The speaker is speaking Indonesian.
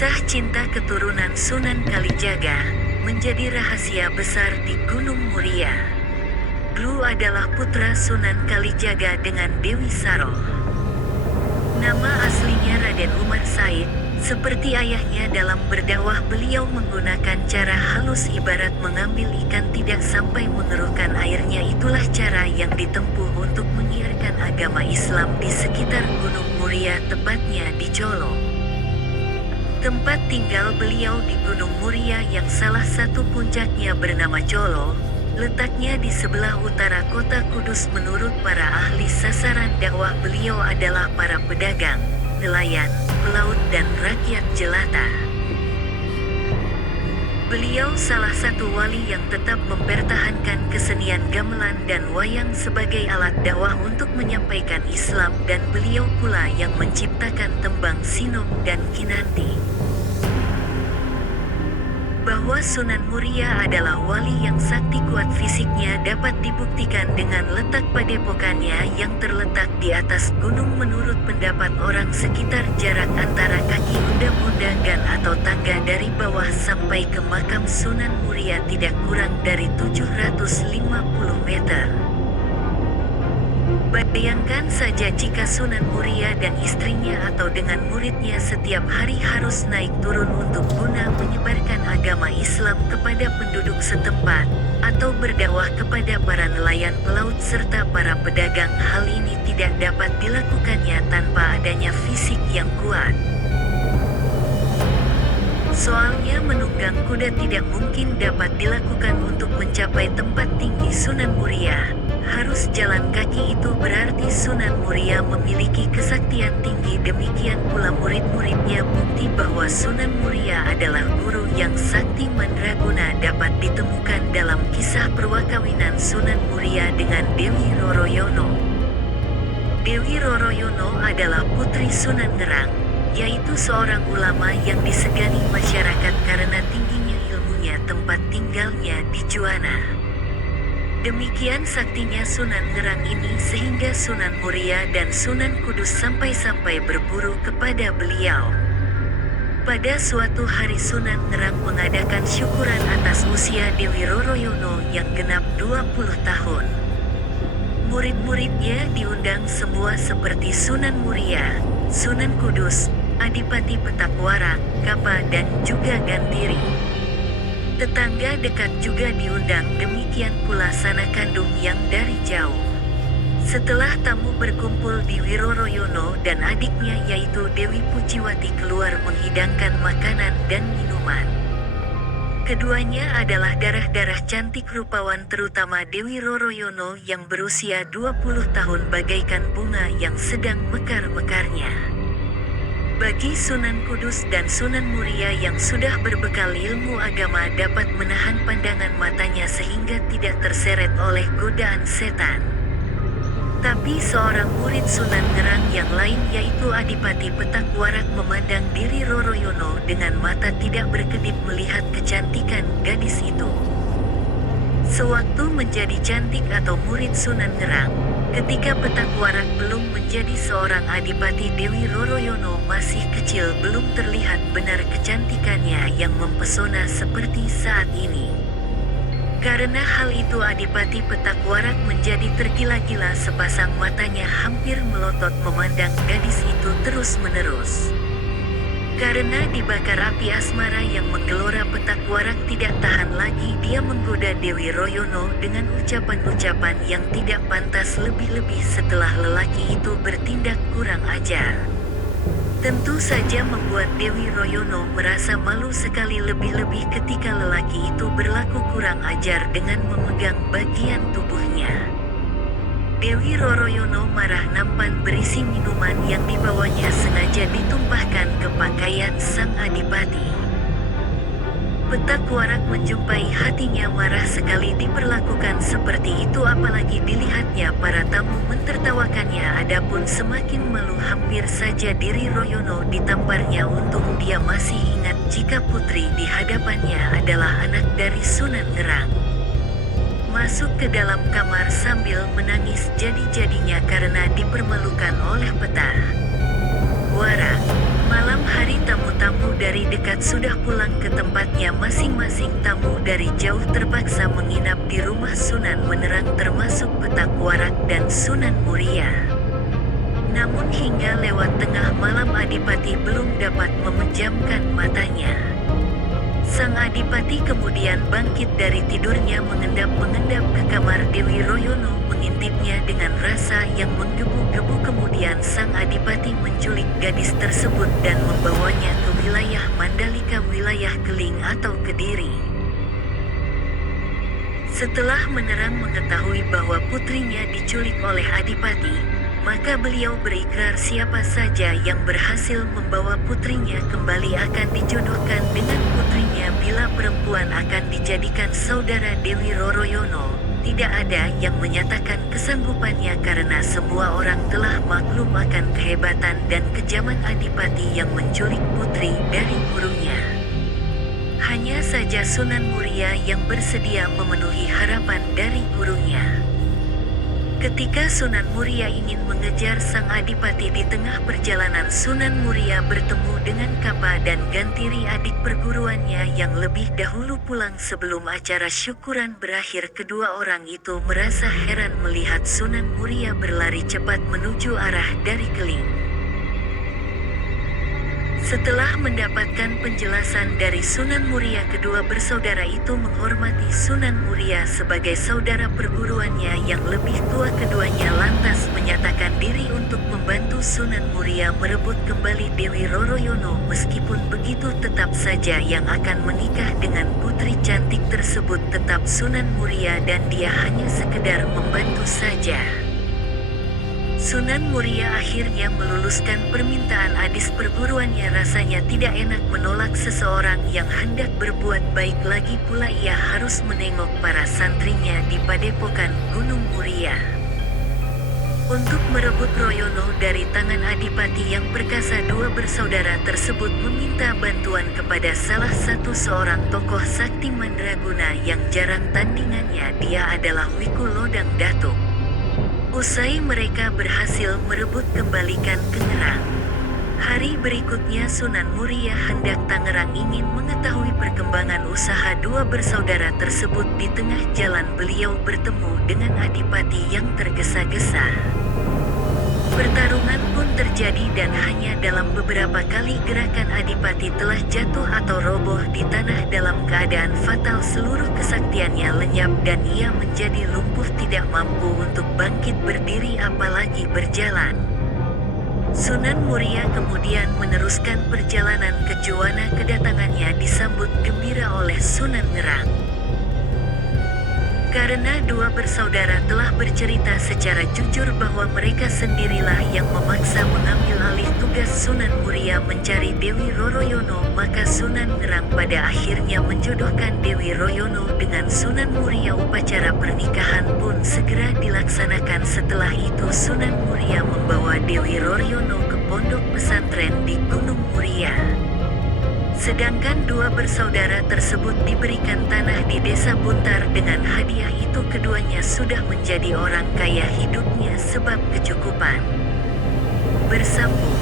Kisah cinta keturunan Sunan Kalijaga menjadi rahasia besar di Gunung Muria. Glu adalah putra Sunan Kalijaga dengan Dewi Saroh. Nama aslinya Raden Umar Said. Seperti ayahnya dalam berdakwah, beliau menggunakan cara halus ibarat mengambil ikan tidak sampai mengeruhkan airnya. Itulah cara yang ditempuh untuk menyiarkan agama Islam di sekitar Gunung Muria, tepatnya di Colo. Tempat tinggal beliau di Gunung Muria yang salah satu puncaknya bernama Colo, letaknya di sebelah utara kota Kudus. Menurut para ahli, sasaran dakwah beliau adalah para pedagang, nelayan, pelaut dan rakyat jelata. Beliau salah satu wali yang tetap mempertahankan kesenian gamelan dan wayang sebagai alat dakwah untuk menyampaikan Islam, dan beliau pula yang menciptakan tembang Sinom dan Kinanti. Bahwa Sunan Muria adalah wali yang sakti kuat fisiknya dapat dibuktikan dengan letak padepokannya yang terletak di atas gunung. Menurut pendapat orang sekitar, jarak antara kaki undang-undangan atau tangga dari bawah sampai ke makam Sunan Muria tidak kurang dari 750 meter. Bayangkan saja jika Sunan Muria dan istrinya atau dengan muridnya setiap hari harus naik turun untuk guna menyebarkan agama Islam kepada penduduk setempat, atau berdakwah kepada para nelayan, pelaut serta para pedagang. Hal ini tidak dapat dilakukannya tanpa adanya fisik yang kuat. Soalnya menunggang kuda tidak mungkin dapat dilakukan untuk mencapai tempat tinggi Sunan Muria. Harus jalan kaki, itu berarti Sunan Muria memiliki kesaktian tinggi. Demikian pula murid-muridnya. Bukti bahwa Sunan Muria adalah guru yang sakti mandraguna dapat ditemukan dalam kisah perwakawinan Sunan Muria dengan Dewi Roroyono. Dewi Roroyono adalah putri Sunan Ngerang, yaitu seorang ulama yang disegani masyarakat karena tingginya ilmunya. Tempat tinggalnya di Juwana. Demikian saktinya Sunan Ngerang ini sehingga Sunan Muria dan Sunan Kudus sampai-sampai berburu kepada beliau. Pada suatu hari Sunan Ngerang mengadakan syukuran atas usia Dewi Roroyono yang genap 20 tahun. Murid-muridnya diundang semua seperti Sunan Muria, Sunan Kudus, Adipati Petakwarak, Kapa dan juga Gantiri. Tetangga dekat juga diundang, demikian pula sanak kandung yang dari jauh. Setelah tamu berkumpul, Dewi Roroyono dan adiknya yaitu Dewi Puciwati keluar menghidangkan makanan dan minuman. Keduanya adalah darah-darah cantik rupawan, terutama Dewi Roroyono yang berusia 20 tahun bagaikan bunga yang sedang mekar-mekarnya. Bagi Sunan Kudus dan Sunan Muria yang sudah berbekal ilmu agama dapat menahan pandangan matanya sehingga tidak terseret oleh godaan setan. Tapi seorang murid Sunan Ngerang yang lain yaitu Adipati Petakwarak memandang diri Roroyono dengan mata tidak berkedip melihat kecantikan gadis itu. Sewaktu menjadi cantik atau murid Sunan Ngerang, ketika Petakwarak belum menjadi seorang adipati, Dewi Roroyono masih kecil, belum terlihat benar kecantikannya yang mempesona seperti saat ini. Karena hal itu Adipati Petakwarak menjadi tergila-gila, sepasang matanya hampir melotot memandang gadis itu terus-menerus. Karena dibakar api asmara yang menggelora, Petakwarak tidak tahan lagi. Dia menggoda Dewi Roroyono dengan ucapan-ucapan yang tidak pantas, lebih-lebih setelah lelaki itu bertindak kurang ajar. Tentu saja membuat Dewi Roroyono merasa malu sekali, lebih-lebih ketika lelaki itu berlaku kurang ajar dengan memegang bagian tubuhnya. Dewi Roroyono marah, nampan berisi minuman yang dibawanya sengaja ditumpahkan ke pakaian sang adipati. Petakwarak menjumpai hatinya marah sekali diperlakukan seperti itu, apalagi dilihatnya para tamu mentertawakannya. Adapun semakin malu hampir saja diri Roroyono ditamparnya. Untung dia masih ingat jika putri di hadapannya adalah anak dari Sunan Ngerang. Masuk ke dalam kamar sambil menangis jadi-jadinya karena dipermalukan oleh Petakwarak. Malam hari tamu-tamu dari dekat sudah pulang ke tempatnya masing-masing. Tamu dari jauh terpaksa menginap di rumah Sunan Menerang termasuk Petak Warak dan Sunan Muria. Namun hingga lewat tengah malam Adipati belum dapat memejamkan matanya. Sang Adipati kemudian bangkit dari tidurnya mengendap-mengendap ke kamar Dewi Royono mengintipnya dengan rasa yang menggebu-gebu. Kemudian sang Adipati menculik gadis tersebut dan membawanya ke wilayah Mandalika, wilayah Keling atau Kediri. Setelah Menerang mengetahui bahwa putrinya diculik oleh Adipati, maka beliau berikrar siapa saja yang berhasil membawa putrinya kembali akan dijodohkan dengan putrinya. Bila perempuan akan dijadikan saudara Dewi Roroyono, tidak ada yang menyatakan kesanggupannya karena semua orang telah maklum akan kehebatan dan kejaman Adipati yang menculik putri dari gurunya. Hanya saja Sunan Muria yang bersedia memenuhi harapan dari gurunya. Ketika Sunan Muria ingin mengejar sang Adipati di tengah perjalanan, Sunan Muria bertemu dengan Kapa dan Gantiri, adik perguruannya yang lebih dahulu pulang sebelum acara syukuran berakhir. Kedua orang itu merasa heran melihat Sunan Muria berlari cepat menuju arah dari Keling. Setelah mendapatkan penjelasan dari Sunan Muria, kedua bersaudara itu menghormati Sunan Muria sebagai saudara perguruannya yang lebih tua. Keduanya lantas menyatakan diri untuk membantu Sunan Muria merebut kembali Dewi Roroyono. Meskipun begitu, tetap saja yang akan menikah dengan putri cantik tersebut tetap Sunan Muria dan dia hanya sekedar membantu saja. Sunan Muria akhirnya meluluskan permintaan adis perguruannya. Rasanya tidak enak menolak seseorang yang hendak berbuat baik, lagi pula ia harus menengok para santrinya di padepokan Gunung Muria. Untuk merebut Royono dari tangan Adipati yang perkasa, dua bersaudara tersebut meminta bantuan kepada salah satu seorang tokoh sakti mandraguna yang jarang tandingannya, dia adalah Wiku Lodang Datuk. Usai mereka berhasil merebut kembalikan ke Ngerang, hari berikutnya Sunan Muria hendak Tangerang ingin mengetahui perkembangan usaha dua bersaudara tersebut. Di tengah jalan beliau bertemu dengan Adipati yang tergesa-gesa. Pertarungan pun terjadi dan hanya dalam beberapa kali gerakan Adipati telah jatuh atau roboh di tanah dalam keadaan fatal. Seluruh kesaktiannya lenyap dan ia menjadi lumpuh, tidak mampu untuk bangkit berdiri apalagi berjalan. Sunan Muria kemudian meneruskan perjalanan ke Juwana. Kedatangannya disambut gembira oleh Sunan Ngerang. Karena dua bersaudara telah bercerita secara jujur bahwa mereka sendirilah yang memaksa mengambil alih tugas Sunan Muria mencari Dewi Roroyono, maka Sunan Ngerang pada akhirnya menjodohkan Dewi Royono dengan Sunan Muria. Upacara pernikahan pun segera dilaksanakan. Setelah itu Sunan Muria membawa Dewi Roroyono ke pondok pesantren di Gunung Muria. Sedangkan dua bersaudara tersebut diberikan tanah di desa Buntar. Dengan hadiah itu keduanya sudah menjadi orang kaya hidupnya sebab kecukupan. Bersambung.